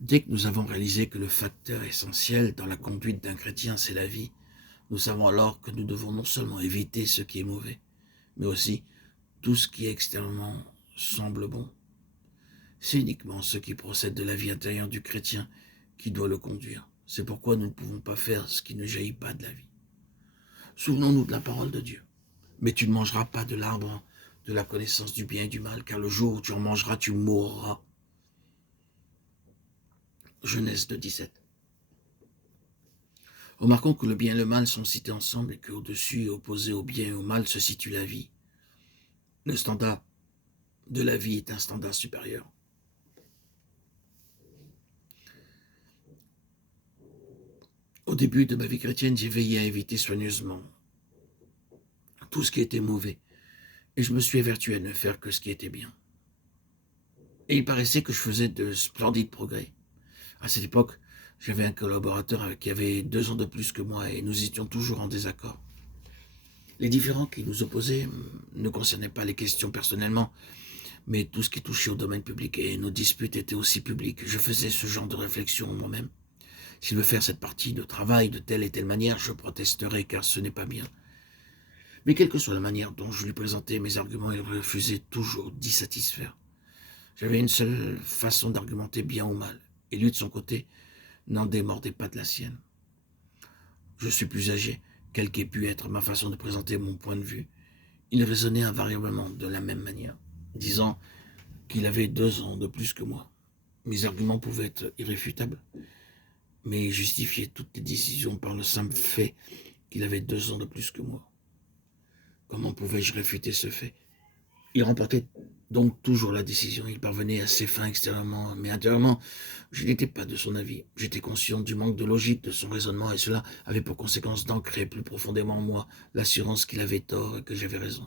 Dès que nous avons réalisé que le facteur essentiel dans la conduite d'un chrétien, c'est la vie, nous savons alors que nous devons non seulement éviter ce qui est mauvais, mais aussi tout ce qui extérieurement semble bon. C'est uniquement ce qui procède de la vie intérieure du chrétien qui doit le conduire. C'est pourquoi nous ne pouvons pas faire ce qui ne jaillit pas de la vie. Souvenons-nous de la parole de Dieu. Mais tu ne mangeras pas de l'arbre de la connaissance du bien et du mal, car le jour où tu en mangeras, tu mourras. Genèse 2,17. Remarquons que le bien et le mal sont cités ensemble et qu'au-dessus et opposé au bien et au mal se situe la vie. Le standard de la vie est un standard supérieur. Au début de ma vie chrétienne, j'ai veillé à éviter soigneusement tout ce qui était mauvais, et je me suis évertué à ne faire que ce qui était bien. Et il paraissait que je faisais de splendides progrès. À cette époque, j'avais un collaborateur qui avait 2 ans de plus que moi et nous étions toujours en désaccord. Les différends qui nous opposaient ne concernaient pas les questions personnellement, mais tout ce qui touchait au domaine public, et nos disputes étaient aussi publiques. Je faisais ce genre de réflexion moi-même. S'il veut faire cette partie de travail de telle et telle manière, je protesterai car ce n'est pas bien. Mais quelle que soit la manière dont je lui présentais mes arguments, il refusait toujours d'y satisfaire. J'avais une seule façon d'argumenter bien ou mal, et lui de son côté n'en démordait pas de la sienne. Je suis plus âgé, quelle qu'ait pu être ma façon de présenter mon point de vue. Il raisonnait invariablement de la même manière, disant qu'il avait 2 ans de plus que moi. Mes arguments pouvaient être irréfutables, mais justifiaient toutes les décisions par le simple fait qu'il avait 2 ans de plus que moi. Comment pouvais-je réfuter ce fait? Il remportait donc toujours la décision, il parvenait à ses fins extérieurement, mais intérieurement, je n'étais pas de son avis. J'étais conscient du manque de logique de son raisonnement, et cela avait pour conséquence d'ancrer plus profondément en moi l'assurance qu'il avait tort et que j'avais raison.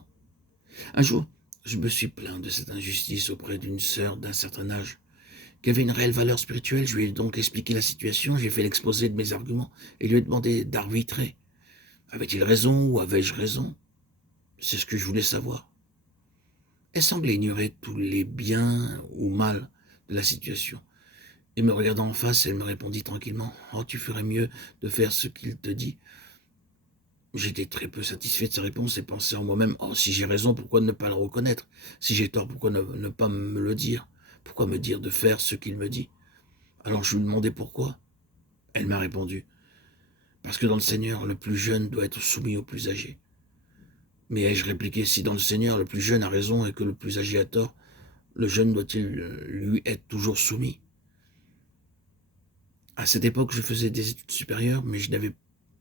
Un jour, je me suis plaint de cette injustice auprès d'une sœur d'un certain âge, qui avait une réelle valeur spirituelle. Je lui ai donc expliqué la situation, j'ai fait l'exposé de mes arguments, et lui ai demandé d'arbitrer. Avait-il raison ou avais-je raison? C'est ce que je voulais savoir. Elle semblait ignorer tous les biens ou mal de la situation. Et me regardant en face, elle me répondit tranquillement « Oh, tu ferais mieux de faire ce qu'il te dit. » J'étais très peu satisfait de sa réponse et pensais en moi-même « Oh, si j'ai raison, pourquoi ne pas le reconnaître? Si j'ai tort, pourquoi ne pas me le dire? Pourquoi me dire de faire ce qu'il me dit ?» Alors je lui demandai pourquoi. Elle m'a répondu « Parce que dans le Seigneur, le plus jeune doit être soumis au plus âgé. » Mais ai-je répliqué, si dans le Seigneur le plus jeune a raison et que le plus âgé a tort, le jeune doit-il lui être toujours soumis? À cette époque, je faisais des études supérieures, mais je n'avais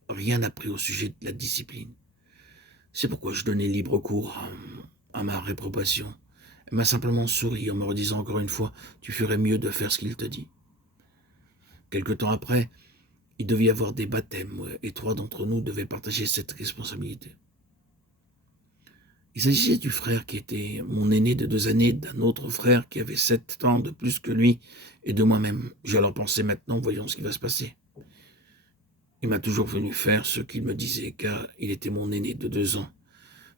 rien appris au sujet de la discipline. C'est pourquoi je donnais libre cours à ma réprobation. Elle m'a simplement souri en me redisant encore une fois « Tu ferais mieux de faire ce qu'il te dit. » Quelque temps après, il devait y avoir des baptêmes, et 3 d'entre nous devaient partager cette responsabilité. Il s'agissait du frère qui était mon aîné de 2 années, d'un autre frère qui avait 7 ans de plus que lui, et de moi-même. J'ai alors pensé maintenant, voyons ce qui va se passer. Il m'a toujours venu faire ce qu'il me disait, car il était mon aîné de 2 ans.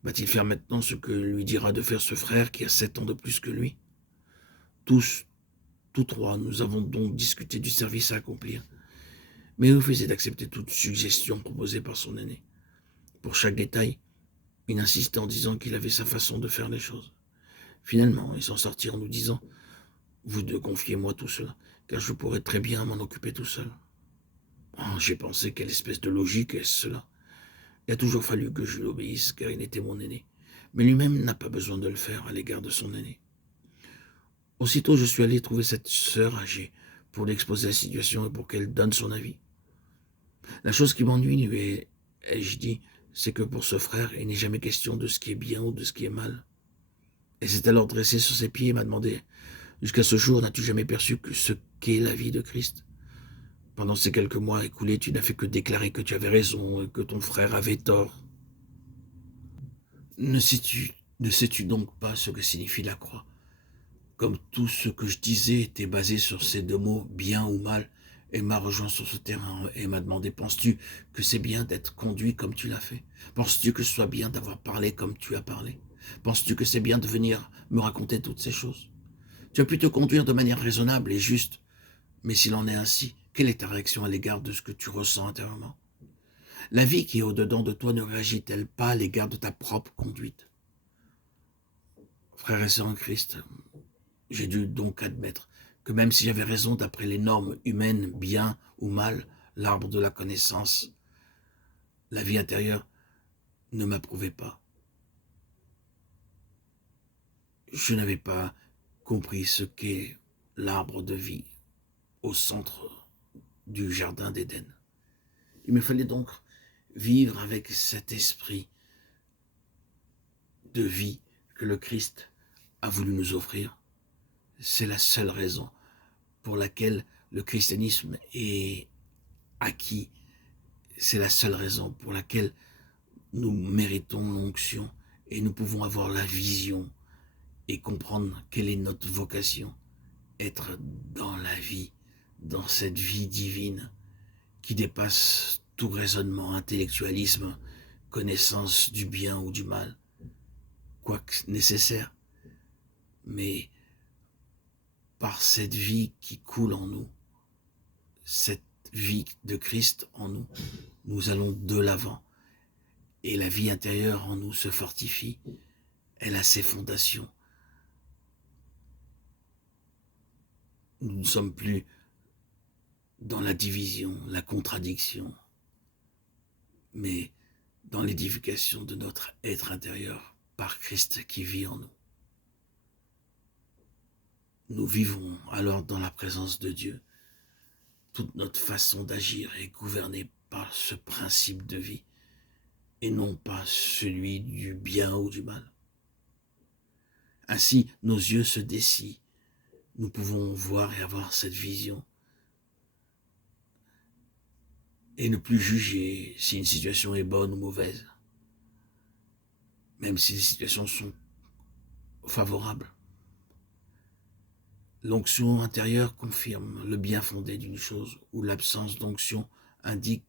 Va-t-il faire maintenant ce que lui dira de faire ce frère qui a 7 ans de plus que lui? Tous 3, nous avons donc discuté du service à accomplir, mais il refusait d'accepter toute suggestion proposée par son aîné. Pour chaque détail, il insistait en disant qu'il avait sa façon de faire les choses. Finalement, il s'en sortit en nous disant « Vous deux confiez-moi tout cela, car je pourrais très bien m'en occuper tout seul. » Oh, j'ai pensé quelle espèce de logique est-ce cela? Il a toujours fallu que je lui obéisse, car il était mon aîné. Mais lui-même n'a pas besoin de le faire à l'égard de son aîné. Aussitôt, je suis allé trouver cette sœur âgée pour lui exposer la situation et pour qu'elle donne son avis. La chose qui m'ennuie, lui ai-je dit, c'est que pour ce frère, il n'est jamais question de ce qui est bien ou de ce qui est mal. Elle s'est alors dressée sur ses pieds et m'a demandé « Jusqu'à ce jour, n'as-tu jamais perçu que ce qu'est la vie de Christ? Pendant ces quelques mois écoulés, tu n'as fait que déclarer que tu avais raison et que ton frère avait tort. Ne sais-tu donc pas ce que signifie la croix? Comme tout ce que je disais était basé sur ces 2 mots, bien ou mal, elle m'a rejoint sur ce terrain et m'a demandé « Penses-tu que c'est bien d'être conduit comme tu l'as fait? Penses-tu que ce soit bien d'avoir parlé comme tu as parlé? Penses-tu que c'est bien de venir me raconter toutes ces choses? Tu as pu te conduire de manière raisonnable et juste, Mais s'il en est ainsi, quelle est ta réaction à l'égard de ce que tu ressens intérieurement? La vie qui est au-dedans de toi ne réagit-elle pas à l'égard de ta propre conduite? Frères et sœurs en Christ, j'ai dû donc admettre que même si j'avais raison d'après les normes humaines, bien ou mal, l'arbre de la connaissance, la vie intérieure ne m'approuvait pas. Je n'avais pas compris ce qu'est l'arbre de vie au centre du jardin d'Éden. Il me fallait donc vivre avec cet esprit de vie que le Christ a voulu nous offrir. C'est la seule raison pour laquelle le christianisme est acquis. C'est la seule raison pour laquelle nous méritons l'onction et nous pouvons avoir la vision et comprendre quelle est notre vocation, être dans la vie, dans cette vie divine qui dépasse tout raisonnement, intellectualisme, connaissance du bien ou du mal, quoique nécessaire, mais par cette vie qui coule en nous, cette vie de Christ en nous, nous allons de l'avant. Et la vie intérieure en nous se fortifie, elle a ses fondations. Nous ne sommes plus dans la division, la contradiction, mais dans l'édification de notre être intérieur par Christ qui vit en nous. Nous vivons alors dans la présence de Dieu. Toute notre façon d'agir est gouvernée par ce principe de vie et non pas celui du bien ou du mal. Ainsi, nos yeux se dessillent. Nous pouvons voir et avoir cette vision et ne plus juger si une situation est bonne ou mauvaise, même si les situations sont favorables. L'onction intérieure confirme le bien fondé d'une chose ou l'absence d'onction indique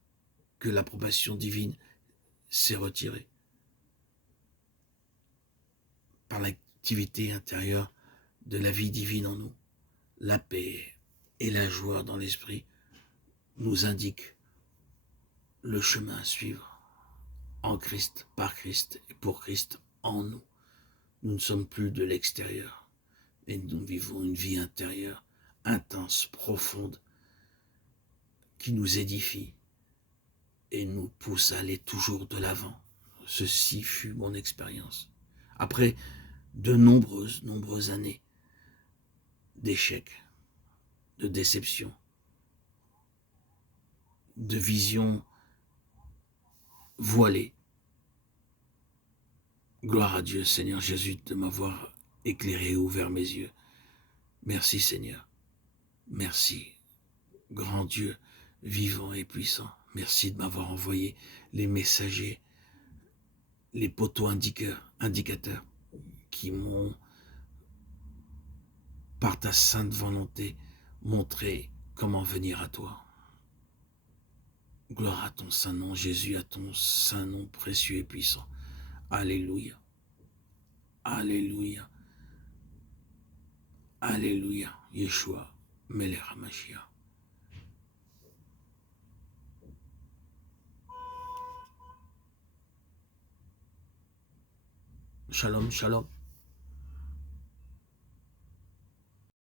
que l'approbation divine s'est retirée. Par l'activité intérieure de la vie divine en nous, la paix et la joie dans l'esprit nous indiquent le chemin à suivre en Christ, par Christ et pour Christ en nous. Nous ne sommes plus de l'extérieur, mais nous vivons une vie intérieure, intense, profonde, qui nous édifie et nous pousse à aller toujours de l'avant. Ceci fut mon expérience. Après de nombreuses années d'échecs, de déceptions, de visions voilées. Gloire à Dieu, Seigneur Jésus, de m'avoir éclairé et ouvert mes yeux. Merci, Seigneur. Merci, grand Dieu, vivant et puissant. Merci de m'avoir envoyé les messagers, les poteaux indicateurs qui m'ont, par ta sainte volonté, montré comment venir à toi. Gloire à ton saint nom, Jésus, à ton saint nom précieux et puissant. Alléluia. Alléluia. Alléluia. Yeshua, Melech HaMashiach. Shalom, shalom.